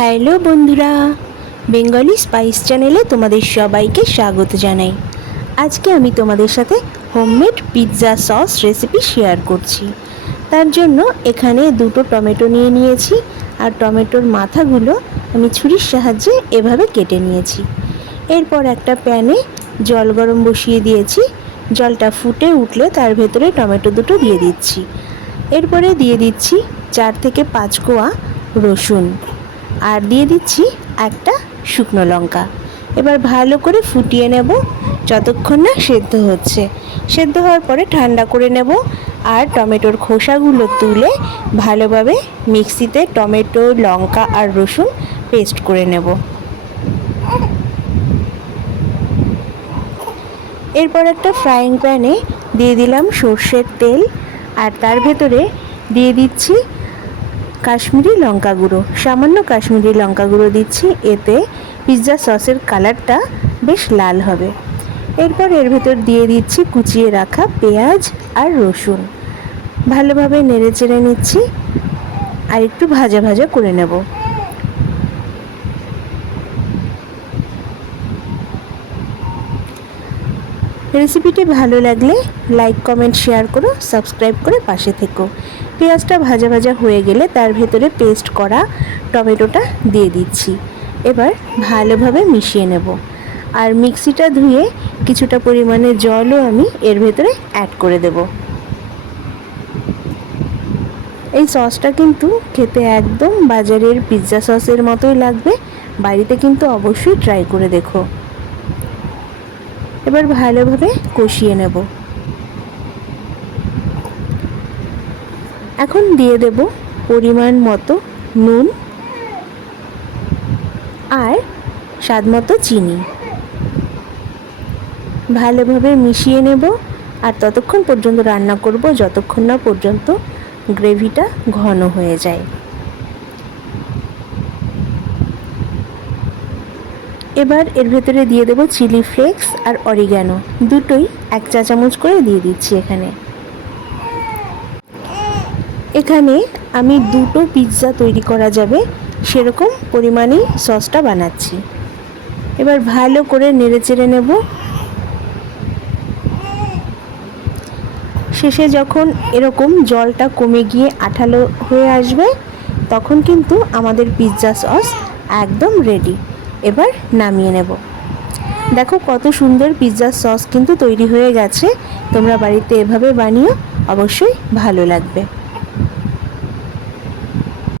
Hello বন্ধুরা, Bengali spice চ্যানেলে তোমাদের সবাইকে স্বাগত জানাই। আজকে আমি তোমাদের সাথে homemade pizza sauce recipe share করছি। তার জন্য এখানে দুটো টমেটো নিয়ে নিয়েছি, আর টমেটোর মাথাগুলো আমি ছুরির সাহায্যে এভাবে কেটে নিয়েছি। এরপর একটা প্যানে জল গরম বসিয়ে দিয়েছি। জলটা ফুটে উঠলে তার ভেতরে টমেটো দুটো দিয়ে দিচ্ছি। এরপরে দিয়ে দিচ্ছি 4 থেকে 5 কোয়া রসুন, আর দিয়ে দিচ্ছি একটা শুকনো লঙ্কা। এবার ভালো করে ফুটিয়ে নেব যতক্ষণ না সেদ্ধ হচ্ছে। সেদ্ধ হওয়ার পরে ঠান্ডা করে নেব, আর টমেটোর খোসাগুলো তুলে ভালোভাবে মিক্সিতে টমেটো, লঙ্কা আর রসুন পেস্ট করে নেব। এরপর একটা ফ্রাইং প্যানে দিয়ে দিলাম সর্ষের তেল, আর তার ভেতরে দিয়ে দিচ্ছি কাশ্মীরি লঙ্কা গুঁড়ো, সামান্য কাশ্মীরি লঙ্কা গুঁড়ো দিচ্ছি, এতে পিৎজা সসের কালারটা বেশ লাল হবে। এরপর এর ভেতর দিয়ে দিচ্ছি কুচিয়ে রাখা পেঁয়াজ আর রসুন। ভালোভাবে নেড়ে চেড়ে নিচ্ছি, আর একটু ভাজা ভাজা করে নেব। রেসিপিটি ভালো লাগলে লাইক, কমেন্ট, শেয়ার করো, সাবস্ক্রাইব করে পাশে থেকো। পেঁয়াজটা ভাজা ভাজা হয়ে গেলে তার ভেতরে পেস্ট করা টমেটোটা দিয়ে দিচ্ছি। এবার ভালোভাবে মিশিয়ে নেব, আর মিক্সিটা ধুয়ে কিছুটা পরিমাণে জলও আমি এর ভেতরে অ্যাড করে দেব। এই সসটা কিন্তু খেতে একদম বাজারের পিৎজা সসের মতোই লাগবে। বাড়িতে কিন্তু অবশ্যই ট্রাই করে দেখো। এবার ভালোভাবে কষিয়ে নেব। এখন দিয়ে দেব পরিমাণ মতো নুন আর স্বাদ মতো চিনি। ভালোভাবে মিশিয়ে নেব, আর ততক্ষণ পর্যন্ত রান্না করব যতক্ষণ না পর্যন্ত গ্রেভিটা ঘন হয়ে যায়। এবার এর ভেতরে দিয়ে দেব চিলি ফ্লেক্স আর অরিগ্যানো, দুটোই 1 চা চামচ করে দিয়ে দিচ্ছি। এখানে আমি দুটো পিৎজা তৈরি করা যাবে সেরকম পরিমাণেই সসটা বানাচ্ছি। এবার ভালো করে নেড়ে চেড়ে নেব। শেষে যখন এরকম জলটা কমে গিয়ে আঠালো হয়ে আসবে, তখন কিন্তু আমাদের পিৎজা সস একদম রেডি। এবার নামিয়ে নেব। দেখো কত সুন্দর পিৎজা সস কিন্তু তৈরি হয়ে গেছে। তোমরা বাড়িতে এভাবে বানিও, অবশ্যই ভালো লাগবে।